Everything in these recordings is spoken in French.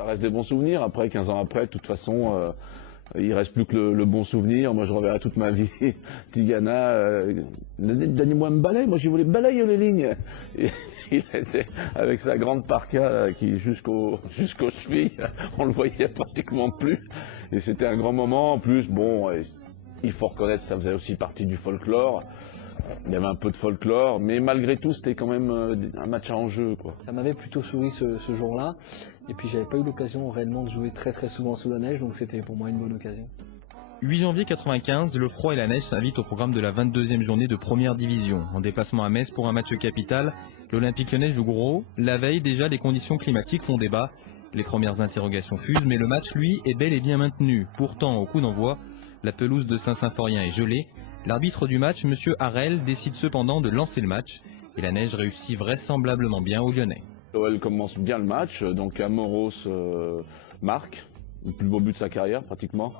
Ça reste des bons souvenirs. Après, 15 ans après, de toute façon, il reste plus que le bon souvenir. Moi, je reverrai toute ma vie Tigana. Donnez-moi un balai. Moi, je voulais balayer les lignes. Et il était avec sa grande parka qui jusqu'aux chevilles, on le voyait pratiquement plus. Et c'était un grand moment. En plus, bon, il faut reconnaître, ça faisait aussi partie du folklore. Il y avait un peu de folklore, mais malgré tout, c'était quand même un match à enjeu, quoi. Ça m'avait plutôt souri ce jour-là. Et puis, j'avais pas eu l'occasion réellement de jouer très souvent sous la neige, donc c'était pour moi une bonne occasion. 8 janvier 95, le froid et la neige s'invitent au programme de la 22e journée de première division. En déplacement à Metz pour un match capital, l'Olympique Lyonnais joue gros. La veille, déjà, les conditions climatiques font débat. Les premières interrogations fusent, mais le match, lui, est bel et bien maintenu. Pourtant, au coup d'envoi, la pelouse de Saint-Symphorien est gelée. L'arbitre du match, M. Harel, décide cependant de lancer le match. Et la neige réussit vraisemblablement bien aux Lyonnais. L'OL commence bien le match, donc Amoros marque. Le plus beau but de sa carrière, pratiquement.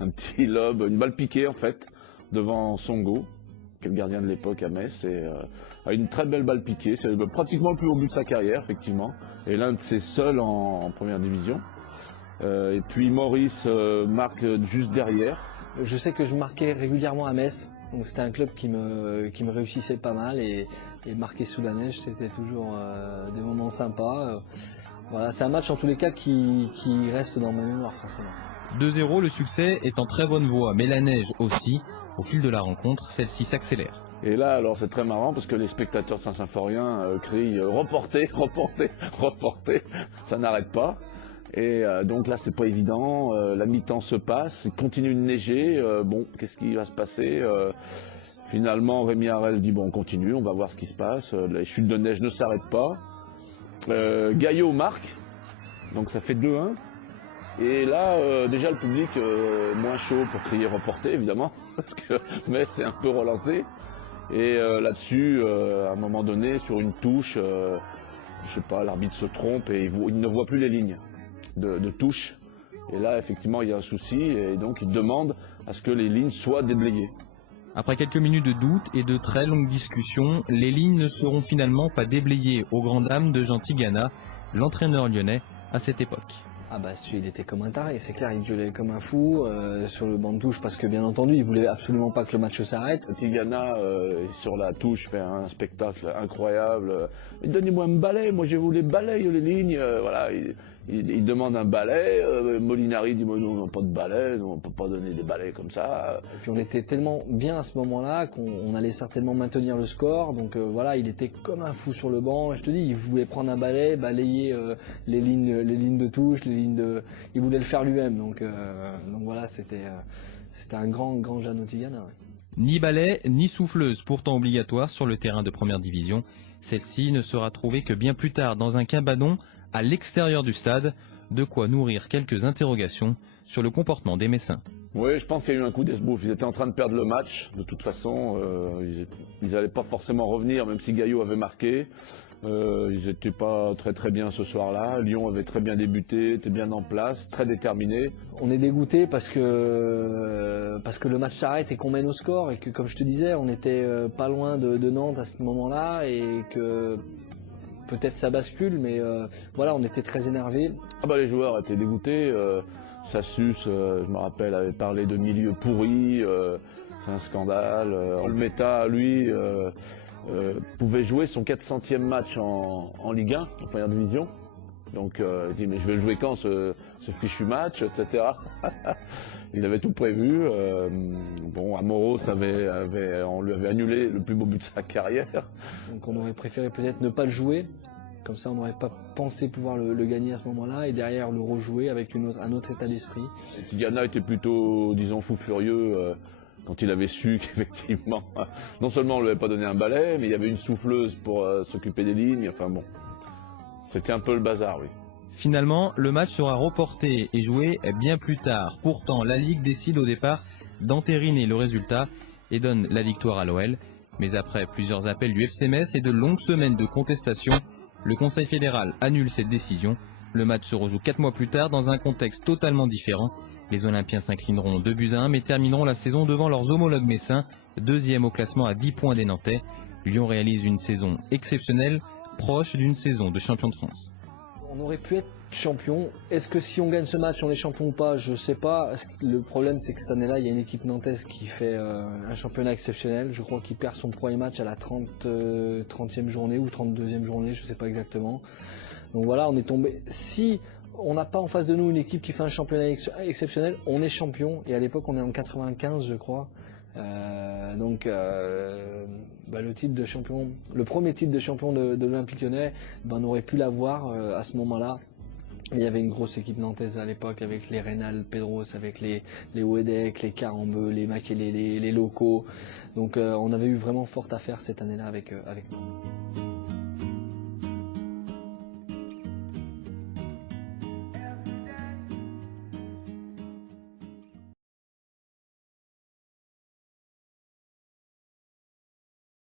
Un petit lob, une balle piquée, en fait, devant Songo, qui est le gardien de l'époque à Metz. Et une très belle balle piquée. C'est pratiquement le plus beau but de sa carrière, effectivement. Et l'un de ses seuls en première division. Et puis Maurice marque juste derrière. Je sais que je marquais régulièrement à Metz, donc c'était un club qui me réussissait pas mal et marquer sous la neige, c'était toujours des moments sympas. Voilà, c'est un match en tous les cas qui reste dans ma mémoire forcément. 2-0, le succès est en très bonne voie, mais la neige aussi. Au fil de la rencontre, celle-ci s'accélère. Et là, alors c'est très marrant parce que les spectateurs de Saint-Symphorien crient reportez, reportez, reportez. Ça n'arrête pas. Et donc là, c'est pas évident. La mi-temps se passe, il continue de neiger. Bon, qu'est-ce qui va se passer Finalement, Rémi Harel dit bon, on continue, on va voir ce qui se passe. Les chutes de neige ne s'arrêtent pas. Gaillot marque, donc ça fait 2-1. Et là, déjà le public moins chaud pour crier reporter, évidemment, parce que Metz c'est un peu relancé. Et là-dessus, à un moment donné, sur une touche, je sais pas, l'arbitre se trompe et il ne voit plus les lignes de touche. Et là, effectivement, il y a un souci et donc il demande à ce que les lignes soient déblayées. Après quelques minutes de doute et de très longues discussions, les lignes ne seront finalement pas déblayées aux grandes dames de Jean Tigana, l'entraîneur lyonnais à cette époque. Ah bah il était comme un taré, c'est clair, il gueulait comme un fou sur le banc de touche parce que bien entendu il voulait absolument pas que le match s'arrête. Tigana sur la touche fait un spectacle incroyable. Donnez-moi un balai, moi je voulais balayer les lignes. Voilà, il demande un balai. Molinari dit non, on n'a pas de balai, on ne peut pas donner des balais comme ça. Et puis on était tellement bien à ce moment-là qu'on allait certainement maintenir le score. Donc voilà, il était comme un fou sur le banc. Je te dis, il voulait prendre un balai, balayer les lignes de touche, il voulait le faire lui-même. Donc voilà, c'était un grand Jeannot Tigana. Ouais. Ni balai, ni souffleuse, pourtant obligatoire sur le terrain de première division. Celle-ci ne sera trouvée que bien plus tard dans un cabanon à l'extérieur du stade, de quoi nourrir quelques interrogations sur le comportement des Messins. Oui, je pense qu'il y a eu un coup d'esbrouf. Ils étaient en train de perdre le match. De toute façon, ils n'allaient pas forcément revenir, même si Gaillot avait marqué. Ils n'étaient pas très bien ce soir-là. Lyon avait très bien débuté, était bien en place, très déterminé. On est dégoûté parce que le match s'arrête et qu'on mène au score et que, comme je te disais, on était pas loin de Nantes à ce moment-là et que peut-être ça bascule, mais voilà, on était très énervés. Ah bah les joueurs étaient dégoûtés. Sassus, je me rappelle, avait parlé de milieu pourri. C'est un scandale. Olmeta, lui, pouvait jouer son 400e match en Ligue 1, en première division. Donc il dit mais je vais le jouer quand ce fichu match, etc. Il avait tout prévu. Bon, Amoros on lui avait annulé le plus beau but de sa carrière. Donc on aurait préféré peut-être ne pas le jouer. Comme ça, on n'aurait pas pensé pouvoir le gagner à ce moment-là et derrière le rejouer avec un autre état d'esprit. Tigana était plutôt, disons, fou furieux quand il avait su qu'effectivement, non seulement on ne lui avait pas donné un balai, mais il y avait une souffleuse pour s'occuper des lignes. Enfin bon, c'était un peu le bazar, oui. Finalement, le match sera reporté et joué bien plus tard. Pourtant, la Ligue décide au départ d'entériner le résultat et donne la victoire à l'OL. Mais après plusieurs appels du FC Metz et de longues semaines de contestation, le Conseil fédéral annule cette décision. Le match se rejoue 4 mois plus tard dans un contexte totalement différent. Les Olympiens s'inclineront 2-1 mais termineront la saison devant leurs homologues messins, deuxième au classement à 10 points des Nantais. Lyon réalise une saison exceptionnelle, proche d'une saison de champion de France. On aurait pu être champion. Est-ce que si on gagne ce match, on est champion ou pas? Je sais pas. Le problème, c'est que cette année-là, il y a une équipe nantaise qui fait un championnat exceptionnel. Je crois qu'il perd son premier match à la 30e journée ou 32e journée, je sais pas exactement. Donc voilà, on est tombé. Si on n'a pas en face de nous une équipe qui fait un championnat exceptionnel, on est champion. Et à l'époque, on est en 95, je crois. Le titre de champion, le premier titre de champion de l'Olympique Lyonnais, on aurait pu l'avoir à ce moment-là. Il y avait une grosse équipe nantaise à l'époque avec les Reynal Pedros, avec les Ouedec, les Carambeu, les Makelele, les locaux. Donc on avait eu vraiment fort à faire cette année-là avec nous.